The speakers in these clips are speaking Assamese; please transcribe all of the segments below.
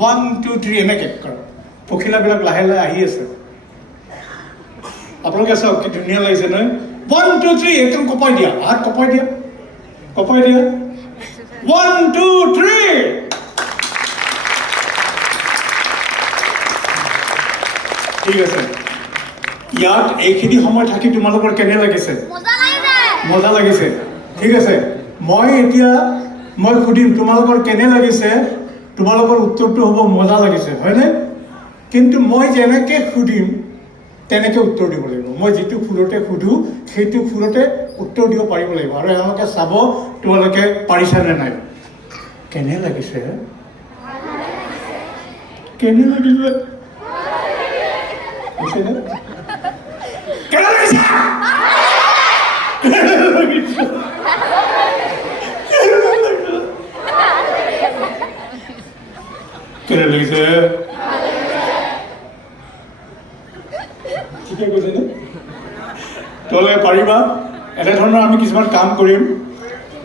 1 2 3 এনেকৈ কৰা পখিলাবিলাক লাহে লাহে আহি আছে আপোনালোকে চাওক কি ধুনীয়া লাগিছে নহয় 1 2 3 একদম কপাই দিয়া হাত কপাই দিয়া 1 2 3 ঠিক আছে ইয়াত এইখিনি সময় থাকি তোমালোকৰ কেনে লাগিছে মজা লাগিছে ঠিক আছে মই সুধিম তোমালোকৰ কেনে লাগিছে তোমালোকৰ উত্তৰটো হ'ব মজা লাগিছে হয়নে কিন্তু মই যেনেকৈ সুধিম তেনেকৈ উত্তৰ দিব লাগিব মই যিটো সুৰতে সুধো সেইটো সুৰতে উত্তৰ দিব পাৰিব লাগিব আৰু এওঁলোকে চাব তোমালোকে পাৰিছানে নাই কেনে লাগিছে কেনে লাগিছে কেনে লাগিছে কেনে লাগিছে ঠিকে কৈছে নে তোমালোকে পাৰিবা এনেধৰণৰ আমি কিছুমান কাম কৰিম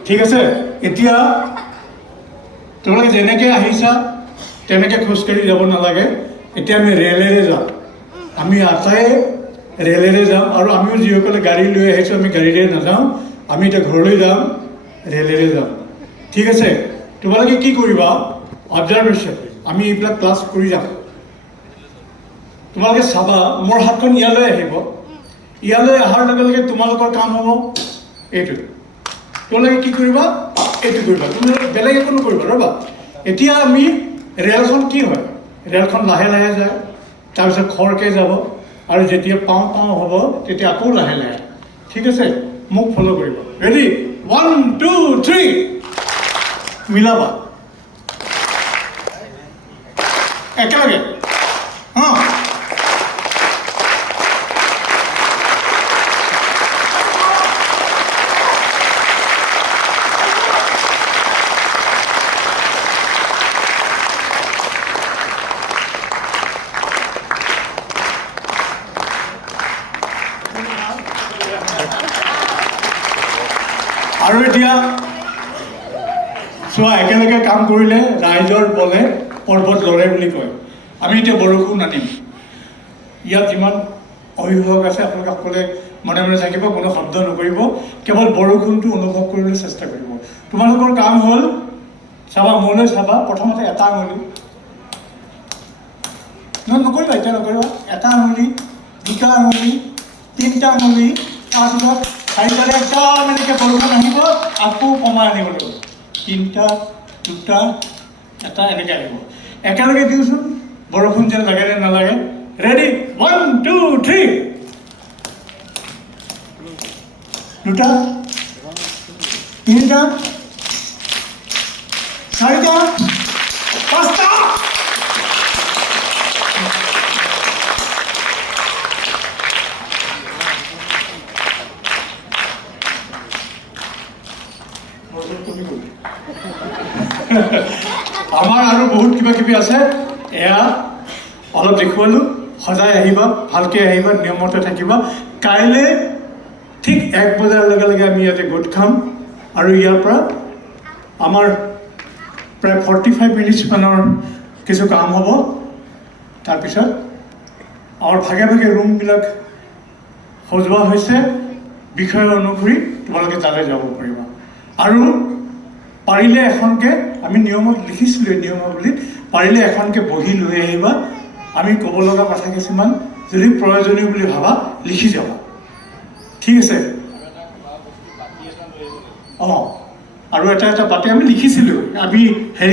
ঠিক আছে এতিয়া তোমালোকে যেনেকৈ আহিছা তেনেকৈ খোজকাঢ়ি যাব নালাগে এতিয়া আমি ৰেলেৰে যাম আমি আটাই ৰেলেৰে যাম আৰু আমিও যিসকলে গাড়ী লৈ আহিছোঁ আমি গাড়ীৰে নাযাওঁ আমি এতিয়া ঘৰলৈ যাম ৰেলেৰে যাম ঠিক আছে তোমালোকে কি কৰিবা অবজাৰভেশ্যন আমি এইবিলাক ক্লাছ কৰি যাম তোমালোকে চাবা মোৰ হাতখন ইয়ালৈ আহিব ইয়ালৈ অহাৰ লগে লগে তোমালোকৰ কাম হ'ব এইটো তোমালোকে কি কৰিবা এইটো কৰিবা তোমালোকে বেলেগ একো নকৰিবা ৰ'বা এতিয়া আমি ৰেলখন কি হয় ৰেলখন লাহে লাহে যায় তাৰপিছত খৰকৈ যাব আৰু যেতিয়া পাওঁ হ'ব তেতিয়া আকৌ লাহে লাহে ঠিক আছে মোক ফ'ল' কৰিব ৰেডি 1 2 3 মিলাবা একেলগে অঁ আৰু এতিয়া চোৱা একেলগে কাম কৰিলে ৰাইজৰ বলে পৰ্বত লৰে বুলি কয় আমি এতিয়া বৰষুণ আনিম ইয়াত যিমান অভিভাৱক আছে আপোনালোকে সকলোৱে মনে মনে থাকিব কোনো শব্দ নকৰিব কেৱল বৰষুণটো অনুভৱ কৰিবলৈ চেষ্টা কৰিব তোমালোকৰ কাম হ'ল চাবা মোলৈ চাবা প্ৰথমতে এটা আঙুলি নকৰিবা এতিয়া নকৰিবা এটা আঙুলি দুটা আঙুলি তিনিটা আঙুলি তাৰপিছত চাৰিটাৰে একদম এনেকৈ বৰষুণ আহিব আকৌ কমাই আনিব লাগিব তিনিটা দুটা এটা এনেকৈ আহিব একেলগে দিওঁচোন বৰষুণ যেন লাগে নে নালাগে ৰেডি 1 2 3 দুটা তিনিটা চাৰিটা পাঁচটা আমাৰ আৰু বহুত কিবা কিবি আছে এয়া অলপ দেখুৱালোঁ সদায় আহিবা ভালকৈ আহিবা নিয়মতে থাকিবা কাইলৈ ঠিক 1 বজাৰ লগে লগে আমি ইয়াতে গোট খাম আৰু ইয়াৰ পৰা আমাৰ প্ৰায় 45 মিনিটছমানৰ কিছু কাম হ'ব তাৰপিছত আমাৰ ভাগে ভাগে ৰুমবিলাক সজোৱা হৈছে বিষয় অনুসৰি তোমালোকে তালৈ যাব পাৰিবা আৰু পাৰিলে এখনকৈ আমি নিয়মত লিখিছিলোঁ নিয়মাৱলীত পাৰিলে এখনকৈ বহি লৈ আহিবা আমি ক'ব লগা কথা কিছুমান যদি প্ৰয়োজনীয় বুলি ভাবা লিখি যাবা ঠিক আছে অঁ আৰু এটা পাতি আমি লিখিছিলোঁ আমি হেৰি